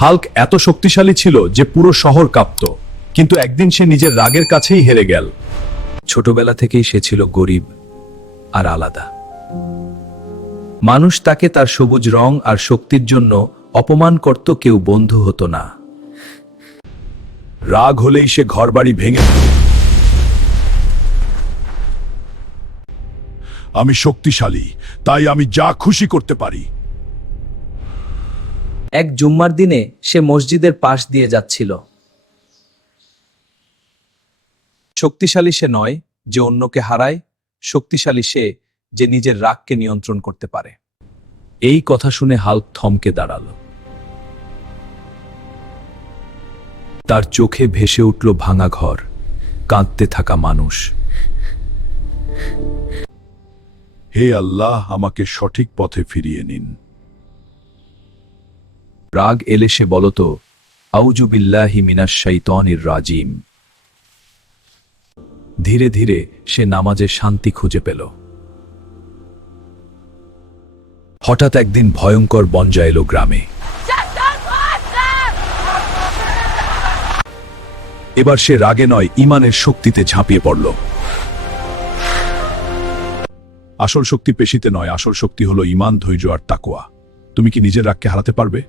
Hulk এত শক্তিশালী ছিল যে পুরো শহর কাঁপত, কিন্তু একদিন সে নিজের রাগের কাছেই হেরে গেল। ছোটবেলা থেকেই সে ছিল গরিব আর আলাদা। মানুষ তাকে তার সবুজ রং আর শক্তির জন্য অপমান করত, কেউ বন্ধু হতো না। রাগ হলেই সে ঘরবাড়ি ভেঙে ফেলত। আমি শক্তিশালী, তাই আমি যা খুশি করতে পারি। এক জুম্মার দিনে সে মসজিদের পাশ দিয়ে যাচ্ছিল। শক্তিশালী সে নয় যে অন্যকে হারায়, শক্তিশালী সে যে নিজের রাগকে নিয়ন্ত্রণ করতে পারে। এই কথা শুনে হাল্ক থমকে দাঁড়াল। তার চোখে ভেসে উঠল ভাঙা ঘর, কাঁদতে থাকা মানুষ। হে আল্লাহ, আমাকে সঠিক পথে ফিরিয়ে নিন। রাগ এলে সে বলতো, আউযু বিল্লাহি মিনাশ শাইতানির রাজিম। ধীরে ধীরে সে নামাজে শান্তি খুঁজে পেল। হঠাৎ একদিন ভয়ঙ্কর বন্যা এলো গ্রামে। এবার সে রাগে নয়, ঈমানের শক্তিতে ঝাঁপিয়ে পড়ল। আসল শক্তি পেশিতে নয়, আসল শক্তি হলো ঈমান, ধৈর্য আর তাকওয়া। তুমি কি নিজের রাগকে হারাতে পারবে?